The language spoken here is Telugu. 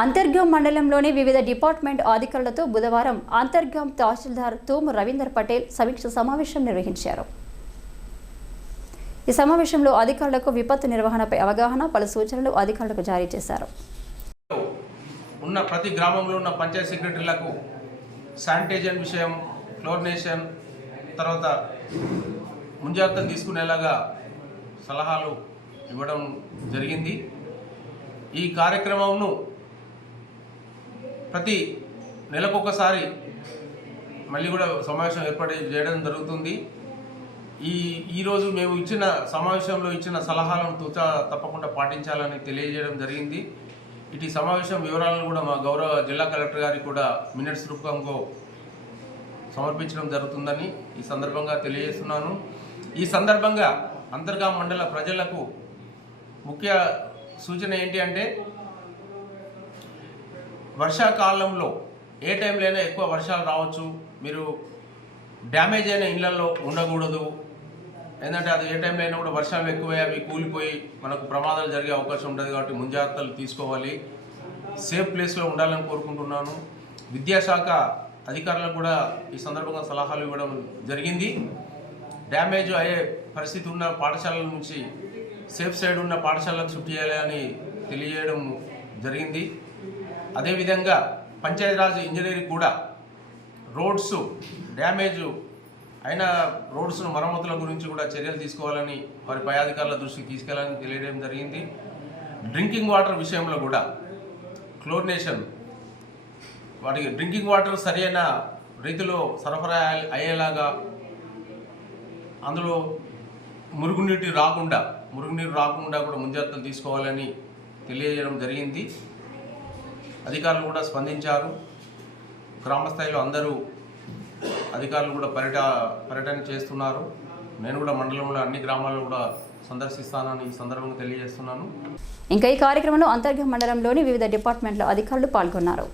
అంతర్గాం మండలంలోని వివిధ డిపార్ట్మెంట్ అధికారులతో బుధవారం అంతర్గాం తహసీల్దార్ తూము రవీందర్ పటేల్ సమీక్ష సమావేశం నిర్వహించారు. ఈ సమావేశంలో అధికారులకు విపత్తు నిర్వహణపై అవగాహన పలు సూచనలు అధికారులకు జారీ చేశారు. ఉన్న ప్రతి గ్రామంలో ఉన్న పంచాయత్ సెక్రటరీలకు శానిటైజన్ విషయం క్లోరినేషన్ తర్వాత ముంజాగ్రత్తలు తీసుకునేలాగా సలహాలు ఇవ్వడం జరిగింది. ఈ కార్యక్రమంను ప్రతి నెలకొకసారి మళ్ళీ కూడా సమావేశం ఏర్పాటు చేయడం జరుగుతుంది. ఈ ఈరోజు మేము ఇచ్చిన సమావేశంలో ఇచ్చిన సలహాలను తూచా తప్పకుండా పాటించాలని తెలియజేయడం జరిగింది. ఇటు సమావేశం వివరాలను కూడా మా గౌరవ జిల్లా కలెక్టర్ గారికి కూడా మినిట్స్ రూపంలో సమర్పించడం జరుగుతుందని ఈ సందర్భంగా తెలియజేస్తున్నాను. ఈ సందర్భంగా అంతర్గా మండల ప్రజలకు ముఖ్య సూచన ఏంటి అంటే వర్షాకాలంలో ఏ టైంలో అయినా ఎక్కువ వర్షాలు రావచ్చు. మీరు డ్యామేజ్ అయిన ఇళ్ళలో ఉండకూడదు. ఏంటంటే అది ఏ టైంలో అయినా కూడా వర్షాలు ఎక్కువై అవి కూలిపోయి మనకు ప్రమాదాలు జరిగే అవకాశం ఉంటుంది కాబట్టి ముంజాగ్రత్తలు తీసుకోవాలి. సేఫ్ ప్లేస్లో ఉండాలని కోరుకుంటున్నాను. విద్యాశాఖ అధికారులకు కూడా ఈ సందర్భంగా సలహాలు ఇవ్వడం జరిగింది. డ్యామేజ్ అయ్యే పరిస్థితి ఉన్న పాఠశాలల నుంచి సేఫ్ సైడ్ ఉన్న పాఠశాలకు షిఫ్ట్ చేయాలని తెలియజేయడం జరిగింది. అదేవిధంగా పంచాయతీరాజ్ ఇంజనీరింగ్ కూడా రోడ్స్ డ్యామేజ్ అయిన రోడ్స్ను మరమ్మతుల గురించి కూడా చర్యలు తీసుకోవాలని వారి పై అధికారుల దృష్టికి తీసుకెళ్ళాలని తెలియడం జరిగింది. డ్రింకింగ్ వాటర్ విషయంలో కూడా క్లోరినేషన్ వాటికి డ్రింకింగ్ వాటర్ సరైన రీతిలో సరఫరా అయ్యేలాగా అందులో మురుగునీటి రాకుండా మురుగునీరు రాకుండా కూడా ముంజాగ్రత్తలు తీసుకోవాలని తెలియజేయడం జరిగింది. అధికారులు కూడా స్పందించారు. గ్రామ స్థాయిలో అందరూ అధికారులు కూడా పర్యట పర్యటన చేస్తున్నారు. నేను కూడా మండలంలో అన్ని గ్రామాల్లో కూడా సందర్శిస్తానని ఈ సందర్భంగా తెలియజేస్తున్నాను. ఇంకా ఈ కార్యక్రమంలో అంతర్గ మండలంలోని వివిధ డిపార్ట్మెంట్ల అధికారులు పాల్గొన్నారు.